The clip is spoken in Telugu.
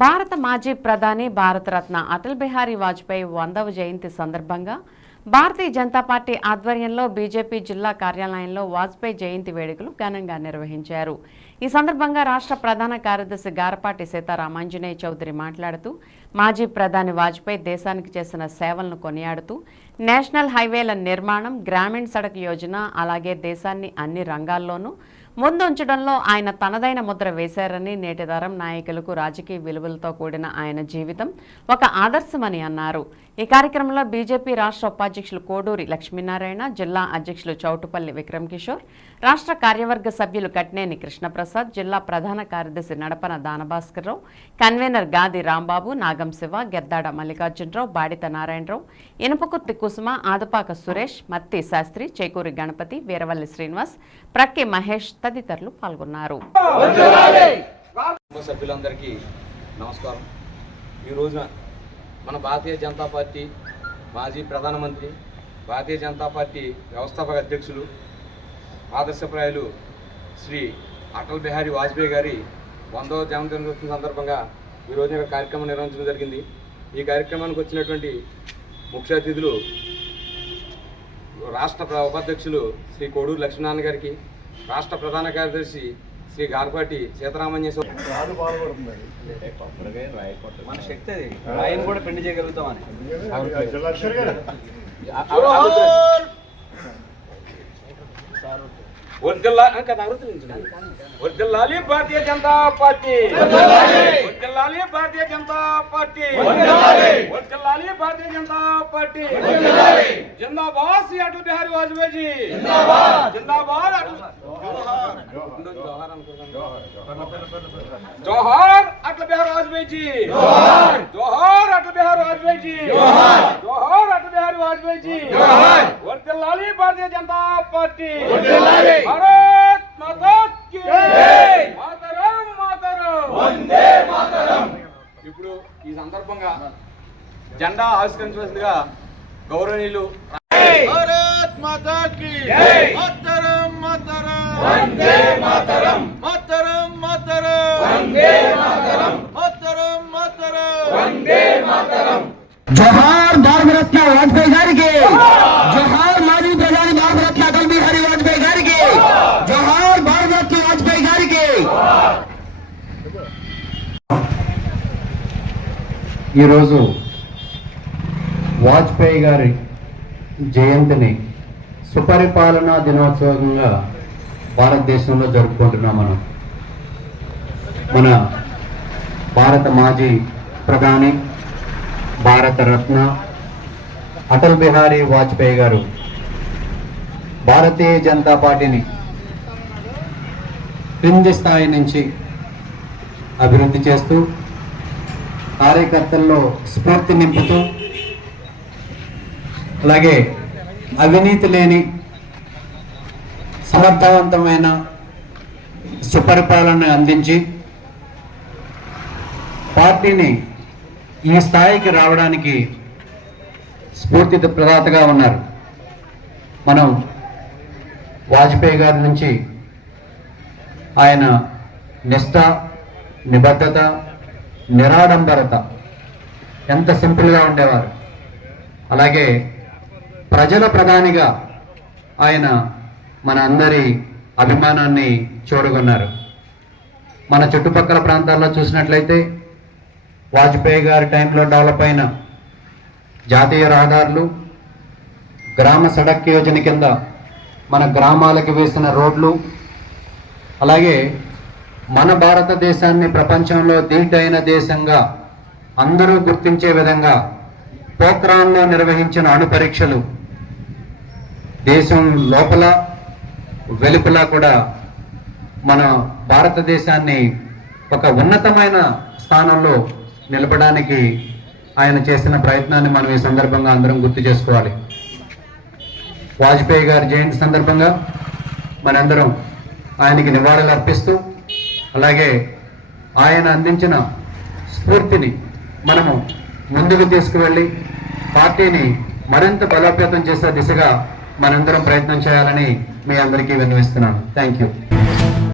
భారత మాజీ ప్రధాని భారతరత్న అటల్ బిహారీ వాజ్పేయి వందవ జయంతి సందర్భంగా భారతీయ జనతా పార్టీ ఆధ్వర్యంలో బీజేపీ జిల్లా కార్యాలయంలో వాజ్పేయి జయంతి వేడుకలు ఘనంగా నిర్వహించారు. ఈ సందర్భంగా రాష్ట్ర ప్రధాన కార్యదర్శి గారపాటి సీతారామాంజనేయ చౌదరి మాట్లాడుతూ మాజీ ప్రధాని వాజ్పేయి దేశానికి చేసిన సేవలను కొనియాడుతూ నేషనల్ హైవేల నిర్మాణం గ్రామీణ సడక్ యోజన అలాగే దేశాన్ని అన్ని రంగాల్లోనూ ముందుంచడంలో ఆయన తనదైన ముద్ర వేశారని నేటి తరం నాయకులకు రాజకీయ విలువలతో కూడిన ఆయన జీవితం ఒక ఆదర్శమని అన్నారు. ఈ కార్యక్రమంలో బీజేపీ రాష్ట్ర ఉపాధ్యక్షులు కోడూరి లక్ష్మీనారాయణ జిల్లా అధ్యక్షులు చౌటుపల్లి విక్రమ్ కిషోర్ రాష్ట్ర కార్యవర్గ సభ్యులు కట్నేని కృష్ణప్రసాద్ జిల్లా ప్రధాన కార్యదర్శి నడపన దానభాస్కర్రావు కన్వీనర్ గాది రాంబాబు నాగం శివ గెద్దాడ మల్లికార్జునరావు బాడిత నారాయణరావు ఇనుపకుర్తి కుసుమ ఆదపాక సురేష్ మత్తి శాస్త్రి చేకూరి గణపతి వీరవల్లి శ్రీనివాస్ ప్రక్కి మహేష్ తదితరులు పాల్గొన్నారు. నమస్కారం. ఈ రోజున మన భారతీయ జనతా పార్టీ మాజీ ప్రధానమంత్రి భారతీయ జనతా పార్టీ వ్యవస్థాపక అధ్యక్షులు ఆదర్శప్రాయులు శ్రీ అటల్ బిహారీ వాజ్పేయి గారి వందవ జన్మదినోత్సవం సందర్భంగా ఈరోజు రోజున కార్యక్రమం నిర్వహించడం జరిగింది. ఈ కార్యక్రమానికి వచ్చినటువంటి ముఖ్య అతిథులు రాష్ట్ర ఉపాధ్యక్షులు శ్రీ కోడూరు లక్ష్మీనారాయణ గారికి రాష్ట్ర ప్రధాన కార్యదర్శి శ్రీ గార్పాటి సీతారామన్యేశ్వర మన శక్తి అది ఆయన కూడా పెళ్ళి చేయగలుగుతామని అడుగుతుంది వర్గల్లాలి భారతీయ జనతా పార్టీ వర్గల్లాలి భారతీయ జనతా పార్టీ వర్గల్లాలి భారతీయ జనతా పార్టీ జిందాబాద్ శ్రీ అటల్ బిహారీ వాజ్పేయి జీ జిందాబాద్ అటల్ జోహార్ అనుకుంటాను. జోహార్ అటల్ బిహారీ వాజ్పేయి జీ జోహార్ అటల్ బిహారీ వాజ్పేయి జీ అడ్వైజీ భారతీయ జనతా పార్టీ. భారత్ మాతాకి మాతరం మాతరం. వందే మాతరం. ఇప్పుడు ఈ సందర్భంగా జెండా ఆవిష్కరించవలసిందిగా గౌరవనీయులు భారత్ మాతాకి మాతరం మాతరం. వందే మాతరం. మాతరం మాతరం. వందే మాతరం. మాతరం మాతరం. వందే మాతరం. జవహర్ భారతరత్న వాజ్పేయి గారు. ఈరోజు వాజ్పేయి గారి జయంతిని సుపరిపాలనా దినోత్సవంగా భారతదేశంలో జరుపుకుంటున్నాం మనం. మన భారత మాజీ ప్రధాని భారత రత్న అటల్ బిహారీ వాజ్పేయి గారు భారతీయ జనతా పార్టీని క్రింది స్థాయి నుంచి అభివృద్ధి చేస్తూ కార్యకర్తల్లో స్ఫూర్తి నింపుతూ అలాగే అవినీతి లేని సమర్థవంతమైన సుపరిపాలన అందించి పార్టీని ఈ స్థాయికి రావడానికి స్ఫూర్తి ప్రదాతగా ఉన్నారు. మనం వాజ్పేయి గారి నుంచి ఆయన నిష్ఠ నిబద్ధత నిరాడంబరత. ఎంత సింపుల్గా ఉండేవారు. అలాగే ప్రజల ప్రధానిగా ఆయన మన అందరి అభిమానాన్ని చూడగొన్నారు. మన చుట్టుపక్కల ప్రాంతాల్లో చూసినట్లయితే వాజ్పేయి గారి టైంలో డెవలప్ అయిన జాతీయ రహదారులు గ్రామ సడక్ యోజన కింద మన గ్రామాలకు వేసిన రోడ్లు అలాగే మన భారతదేశాన్ని ప్రపంచంలో దీటైన దేశంగా అందరూ గుర్తించే విధంగా పోఖ్రాన్లో నిర్వహించిన అణు పరీక్షలు దేశం లోపల వెలుపల కూడా మన భారతదేశాన్ని ఒక ఉన్నతమైన స్థానంలో నిలపడానికి ఆయన చేసిన ప్రయత్నాన్ని మనం ఈ సందర్భంగా అందరం గుర్తు చేసుకోవాలి. వాజ్పేయి గారి జయంతి సందర్భంగా మనందరం ఆయనకి నివాళులు అర్పిస్తూ అలాగే ఆయన అందించిన స్ఫూర్తిని మనము ముందుకు తీసుకువెళ్ళి పార్టీని మరింత బలోపేతం చేసే దిశగా మనందరం ప్రయత్నం చేయాలని మీ అందరికీ విన్నవిస్తున్నాను. Thank you